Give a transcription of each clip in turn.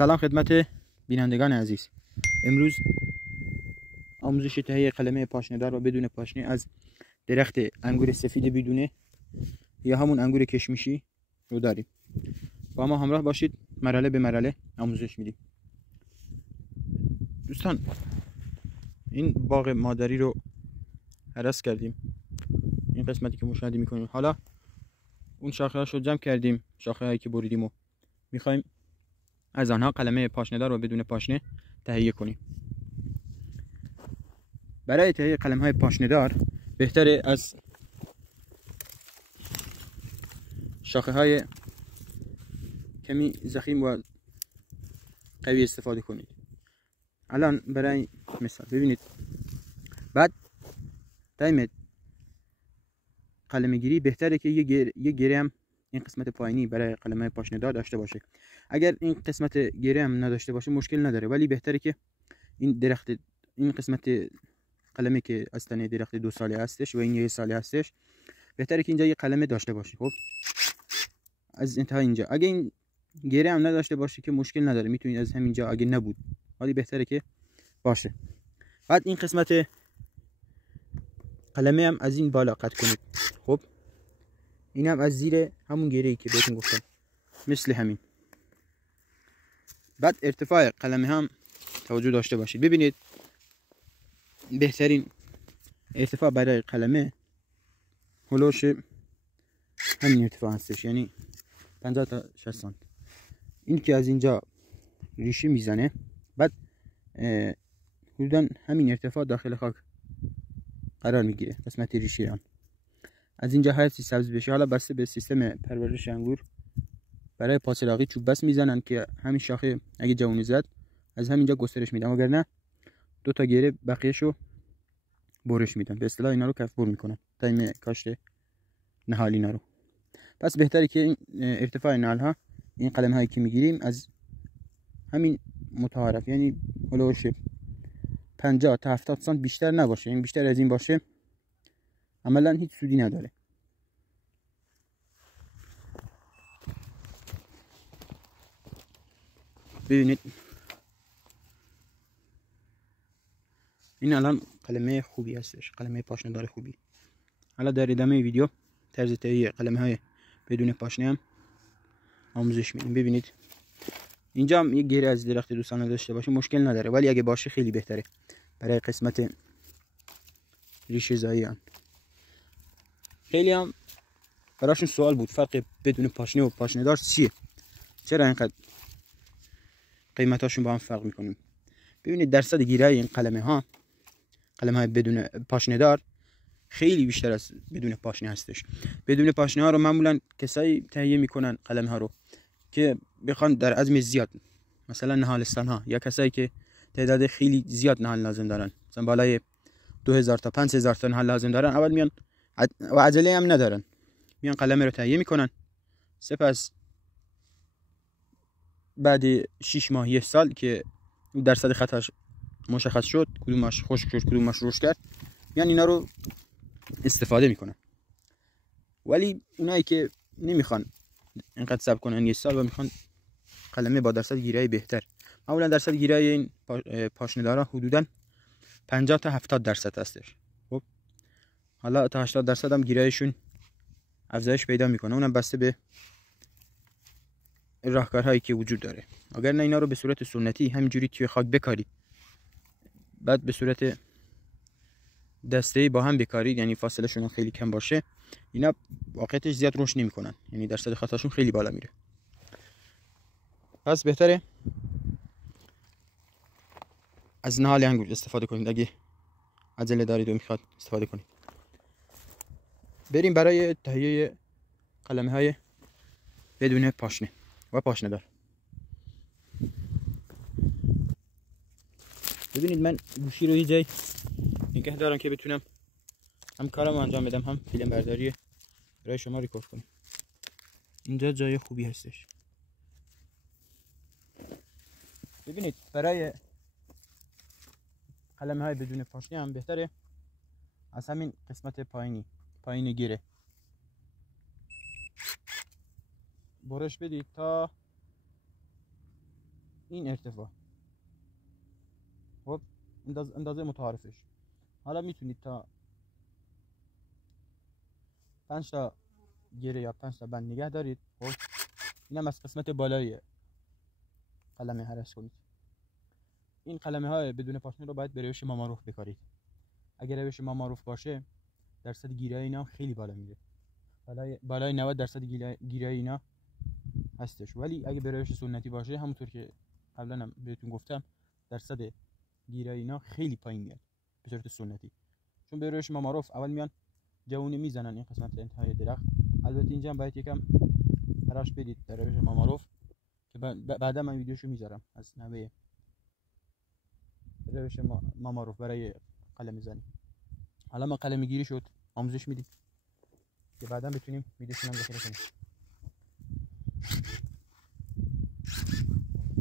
سلام خدمت بینندگان عزیز. امروز آموزش تهیه قلمه پاشنه‌دار و بدون پاشنه از درخت انگور سفید بدونه یا همون انگور کشمشی رو داریم. با ما همراه باشید، مرحله به مرحله آموزش میدیم. دوستان، این باغ مادری رو هرس کردیم. این قسمتی که مشاهده میکنیم، حالا اون شاخه هاش رو جمع کردیم، شاخه هایی که بریدیم و میخوایم از آنها قلمه پاشنه‌دار و بدون پاشنه تهیه کنیم. برای تهیه قلم های پاشنه‌دار بهتره از شاخه های کمی ضخیم و قوی استفاده کنید. الان برای مثال ببینید، بعد تایم قلم گیری بهتره که یه گره هم این قسمت پایینی برای قلم های پاشنه‌دار داشته باشه. اگر این قسمت گره هم نداشته باشه مشکل نداره، ولی بهتره که این قسمت قلمی که از تنه درخت 2 ساله هستش و این 1 ساله هستش، بهتره که اینجا یه قلمه داشته باشه. خب از انتها اینجا اگه این گره هم نداشته باشه که مشکل نداره، میتونید از همینجا اگه نبود، ولی بهتره که باشه. بعد این قسمت قلمه هم از این بالا قطع کنید. خب این هم از زیر همون گره ای که بهتون گفتم، مثل همین. بعد ارتفاع قلمه هم توجه داشته باشید. ببینید بهترین ارتفاع برای قلمه هلوش همین ارتفاع هستش، یعنی 50 تا 60 سانت. این که از اینجا ریشه میزنه، بعد حدودا همین ارتفاع داخل خاک قرار میگیره قسمت ریشه آن. از اینجا هر چی سبز بشه، حالا بسته به سیستم پرورش انگور، برای پاسراقی چوب بس میزنن که همین شاخه اگه جوونی زد از همینجا گسترش میدن، وگرنه 2 تا گره بقیه‌شو برش میدن. به اصطلاح اینا رو کف بر میکنن تایم کاشت نهال اینا رو. پس بهتره که این ارتفاع نهال ها، این قلم هایی که میگیریم، از همین متعارف، یعنی هلوش 50 تا 70 سانت بیشتر نباشه. این بیشتر از این باشه عملا هیچ سودی نداره. ببینید این الان قلمه خوبی هستش، قلمه پاشنه دار خوبی. حالا در ادامه ویدیو طرز تهیه قلمه های بدون پاشنه هم آموزش میدیم. ببینید اینجا هم یک گره از درخت 2 ساله داشته باشه مشکل نداره، ولی اگه باشه خیلی بهتره برای قسمت ریشه زایی آن. خیلی هم براشون سوال بود فرق بدون پاشنه و پاشنه دار چیه، چرا اینقدر قیمتاشون با هم فرق میکنیم. ببینید درصد گیره این قلمه های بدون پاشنه دار خیلی بیشتر از بدون پاشنه هستش. بدون پاشنه ها رو معمولا کسایی تهیه میکنن قلمه ها رو که بخوان در عزم زیاد، مثلا نهالستان ها، یا کسایی که تعداد خیلی زیاد نهال لازم دارن، مثلا بالای 2000 تا 5000 تا نهال لازم دارن، اول میان و عجله هم ندارن، میان قلمه رو تهیه میکنن، سپس بعد 6 ماه 1 سال که درصد خطاش مشخص شد، کدومش خشک شد کدومش رشد کرد، میان اینا رو استفاده میکنن. ولی اونایی که نمیخوان اینقدر صبر کنن 1 سال و میخوان قلمه با درصد گیرایی بهتر، معمولا درصد گیرایی این پاشنه دارا حدودا 50 تا 70 درصد هستش. خب حالا تا 80 درصد هم گیرایشون افزایش پیدا میکنه، اونم بسته به راهکارهایی که وجود داره. اگر نه اینا رو به صورت سنتی همینجوری توی خاک بکاری، بعد به صورت دسته‌ای با هم بکارید، یعنی فاصله شون خیلی کم باشه، اینا واقعیتش زیاد رشد نمیکنن، یعنی درصد خطاشون خیلی بالا میره. پس بهتره از نهال انگور استفاده کنید اگه عجله دارید و میخواد استفاده کنید. بریم برای تهیه قلمه های بدون پاشنه و پاشنه دار. ببینید من گوشی رو یه جای نگه دارم که بتونم هم کارم انجام بدم، هم فیلم برداری برای شما ریکورد کنم. اینجا جای خوبی هستش. ببینید برای قلمه های بدون پاشنه هم بهتره از همین قسمت پایین گیره برش بدید تا این ارتفاع. خب اندازه متعارفش. حالا میتونید تا 5 تا گره یا 5 تا بند نگه دارید. خب اینم از قسمت بالای قلمه هرس کنید. این قلمه های بدون پاشنه رو باید به روش ماماروف بکارید. اگر روش ماماروف باشه درصد گیرایی اینا خیلی بالا میره، بالای 90 درصد گیرایی اینا هستش. ولی اگه به روش سنتی باشه، همونطور که قبلا هم بهتون گفتم، درصد گیرایی اینا خیلی پایین میاد به صورت سنتی. چون به روش ماماروف اول میان جوونه میزنن این قسمت انتهای درخت. البته اینجا باید یکم تلاش بدید در روش ماماروف که بعدا من ویدیوشو میذارم از نوع روش ماماروف برای قلم زنی. حالا ما قلم گیری شد آموزش میدیم که بعدا بتونیم ویدیوشو هم ذخیره کنیم.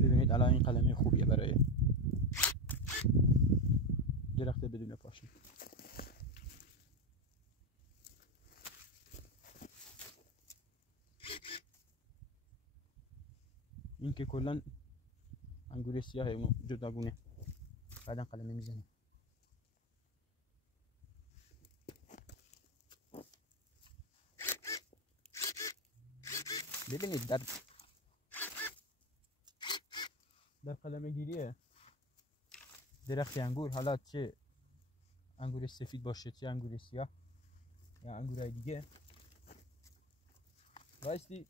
ببینید الان این قلمه خوبیه برای درخت بدون پاشنه. این که کلا انگور سیاه اونو جداگونه بعدا قلمه میزنیم. ببینید در قلمه گیری درخت انگور، حالا چه انگور سفید باشه چه انگور سیاه یا انگورای دیگه، بایستی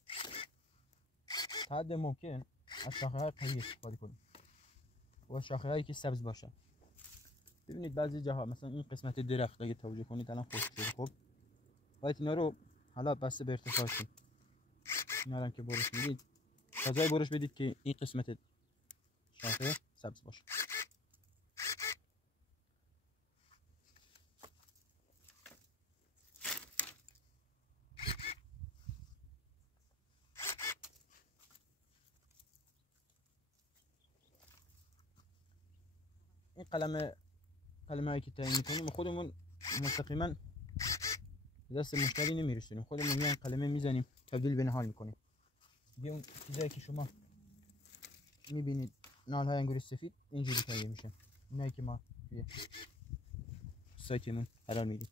تا حد ممکن از شاخه های قوی استفاده کنید و شاخه هایی که سبز باشن. ببینید بعضی جاها مثلا این قسمت درخت اگه توجه کنید الان خشک شده، خب باید اینا رو حالا بسته به ارتفاعشون اینا هم که برش میدید فضای برش بدید که این قسمت شاخه سبز باشه. این قلمه هایی که تعیین میکنیم خودمون مستقیما دست مشتری نمیرسونیم، خودمون میان قلمه میزنیم تبدیل به نهال میکنیم. دیگه اون چیزایی که شما میبینید نال های انگور سفید اینجوری تهیه میشه، اینایی که ما توی سایتمون قرار میدیم،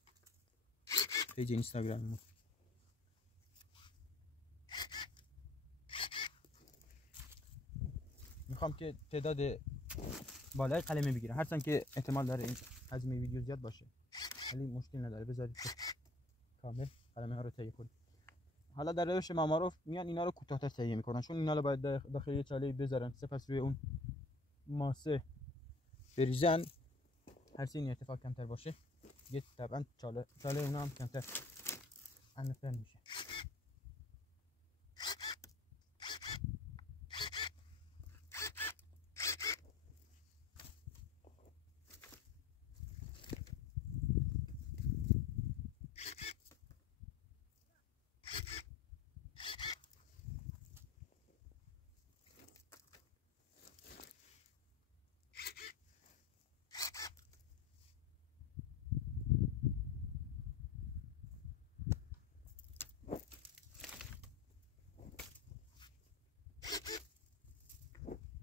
پیج اینستاگراممون. میخوام که تعداد بالای قلمه بگیرم، هرچند که احتمال داره این حجم ویدیو زیاد باشه ولی مشکل نداره، بذارید که کامل قلمه ها رو تهیه کنیم. حالا در روش ماماروف میان اینا رو کوتاه‌تر تهیه میکنن، چون اینا رو باید داخل یه چاله بذارن سپس روی اون ماسه بریزن. هر چی این ارتفاع کمتر باشه یه طبعا چاله اونا هم کمتر عمیق‌تر میشه.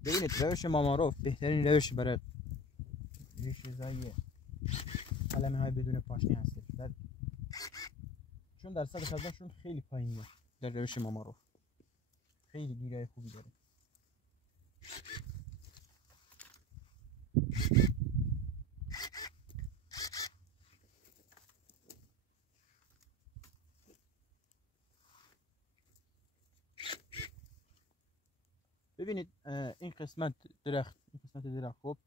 ببینید روش ماماروف بهترین روش برای ریشه‌زایی قلمه های بدون پاشنه هستش، چون درصد خزانشون خیلی پایینه. در روش ماماروف خیلی گیرای خوبی داره. ببینید این قسمت درخت خب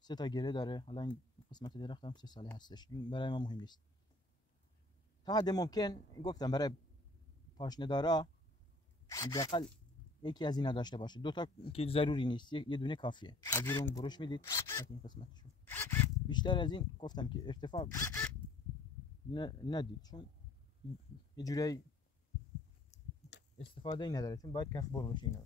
3 تا گره داره. حالا این قسمت درخت هم 3 ساله هستش، این برای ما مهم نیست. تا حد ممکن گفتم برای پاشنه دارا حداقل یکی از اینا داشته باشه، 2 تا که ضروری نیست، یه دونه کافیه. از زیر اون برش میدید این قسمتشون. بیشتر از این گفتم که ارتفاع ندید، چون یه جوری استفاده ای نداره، چون باید کف بر بشه اینا.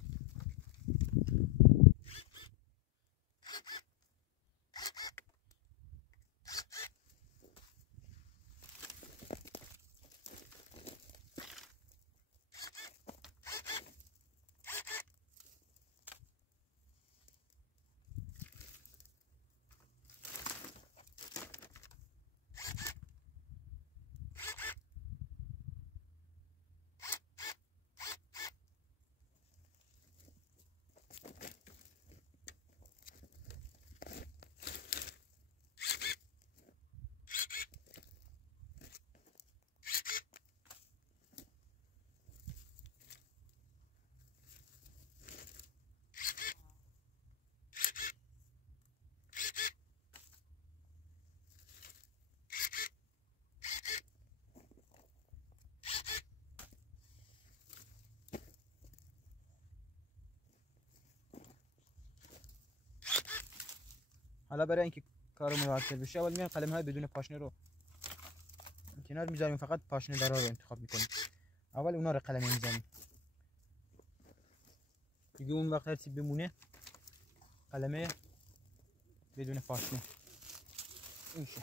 حالا برای اینکه کارمون راحت‌تر بشه اول میان قلم‌های بدون پاشنه رو کنار میذاریم، فقط پاشنه دارا رو انتخاب میکنیم. اول اونا رو قلمه میزنیم دیگه، اون وقت هرچی بمونه قلمه بدون پاشنه میشه.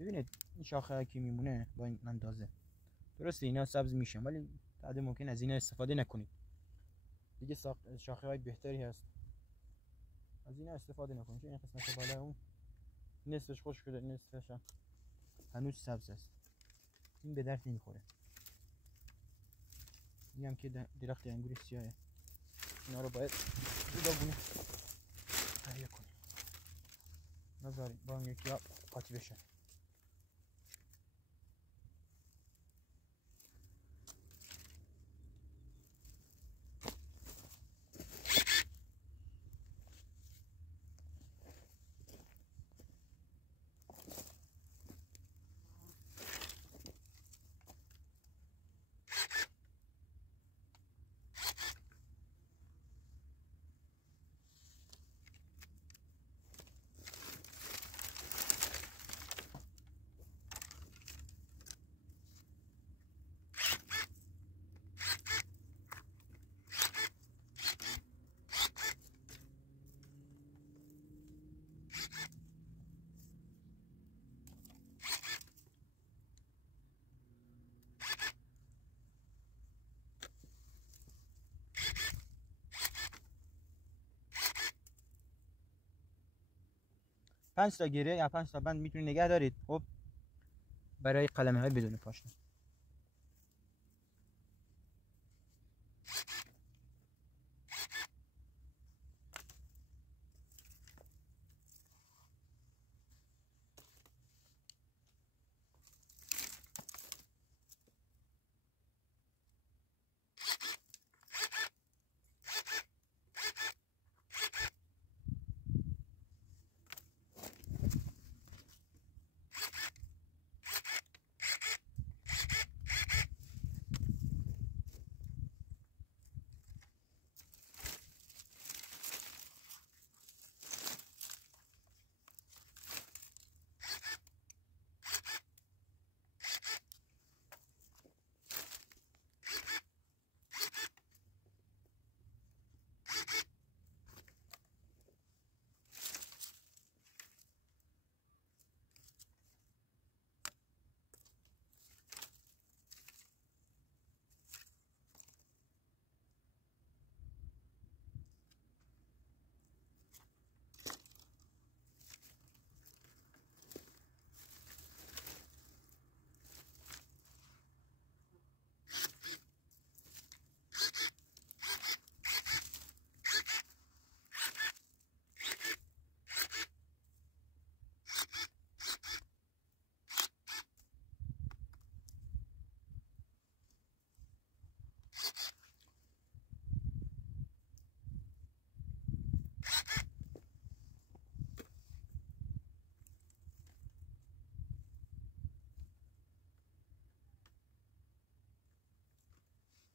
ببینید این شاخه که میمونه با این اندازه درسته اینا سبز میشن، ولی بعد ممکن از اینا استفاده نکنید دیگه. شاخه های بهتری هست، از اینا استفاده نکنید، چون این قسمت بالا اون نصفش خشک شده، نصفش هم هنوز سبز است. این به درد نمیخوره. این هم که درخت انگور سیاهه، اینا رو باید جداگونه تهیه کنیم، نذاریم با هم یکی ها قاطی بشن. پنج تا گره یا 5 تا بند میتونید نگه دارید. خب برای قلمه های بدون پاشنه.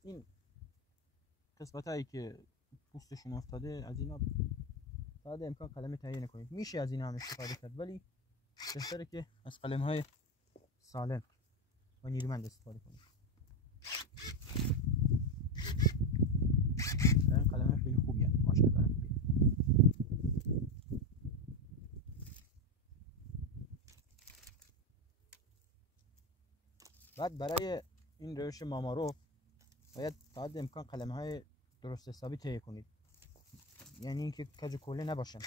این قسمت هایی که پوستشون افتاده، از اینا تا حد امکان قلم تهیه نکنید. میشه از اینا هم استفاده کرد ولی بهتره که از قلم های سالم و نیرومند استفاده کنید. این قلم خیلی خوبیه، ماشین داره خوبیه. بعد برای این روش مامارو باید تا حد امکان قلم های درست حسابی تهیه کنید، یعنی اینکه کج و کوله نباشن.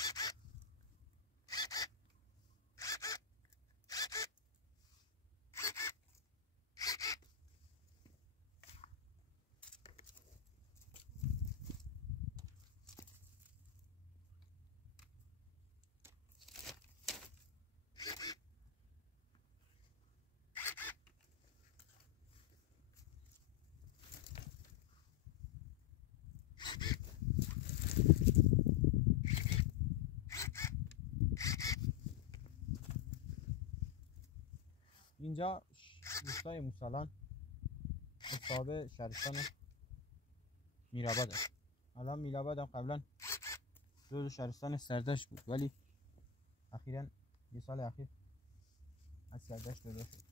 اینجا روستای موسالان صاحب شهرستان میرآباد است. الان میرآباد هم قبلا جزو شهرستان سردشت بود ولی اخیراً یه سال اخیر از سردشت جدا شد.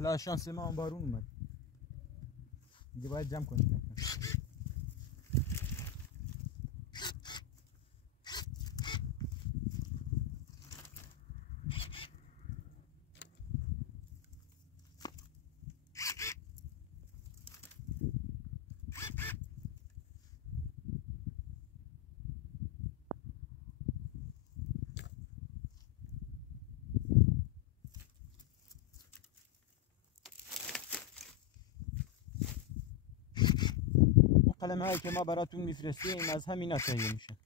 حالا شانس ما بارون اومد دیگه باید جمع کنیم. قلمه هایی که ما براتون میفرستیم از همین تهیه میشه.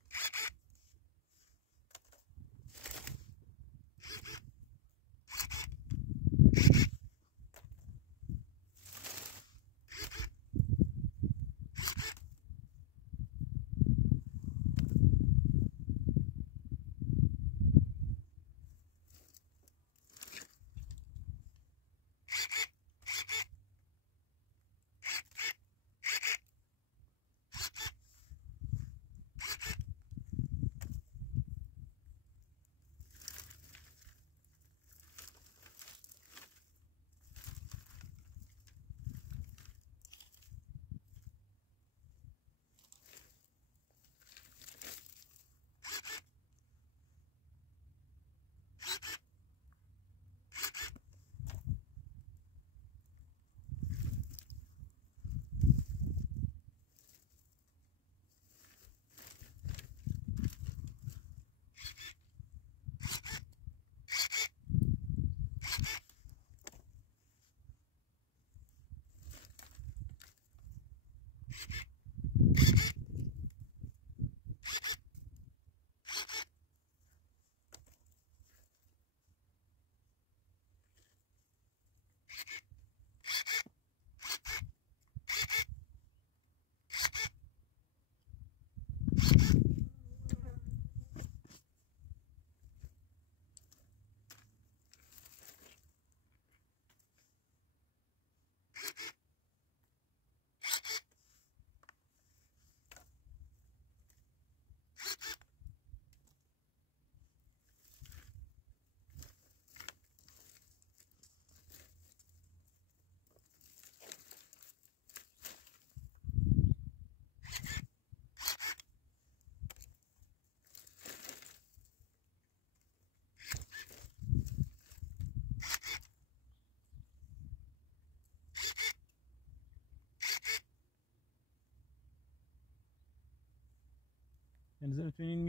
نظرتون این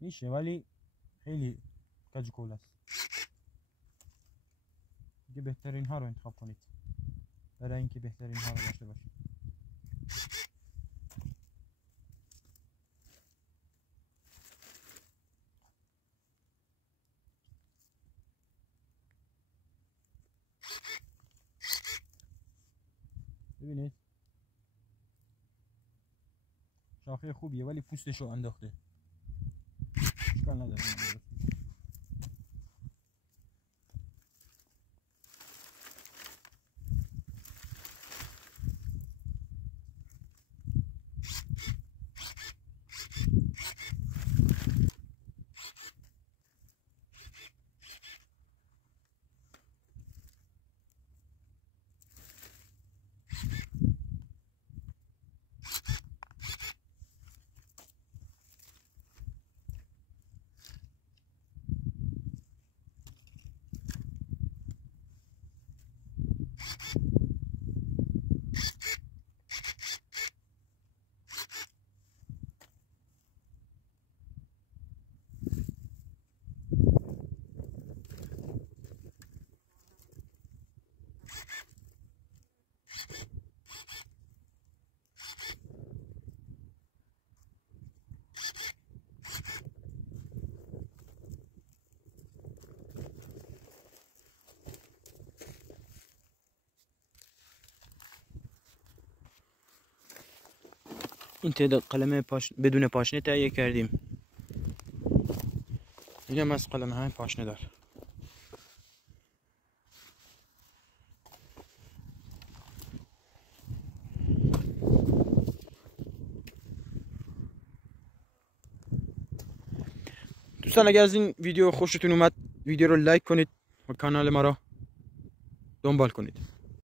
میشه ولی خیلی کجکول است. دیگه بهترین ها رو انتخاب کنید برای اینکه بهترین ها رو داشته باشید. ببینید شاخه خوبیه ولی پوستشو انداخته. اشکال نداره. این تعداد قلمه بدون پاشنه تهیه کردیم. این هم از قلمه های پاشنه دار. دوستان اگر از این ویدیو خوشتون اومد ویدیو رو لایک کنید و کانال ما را دنبال کنید.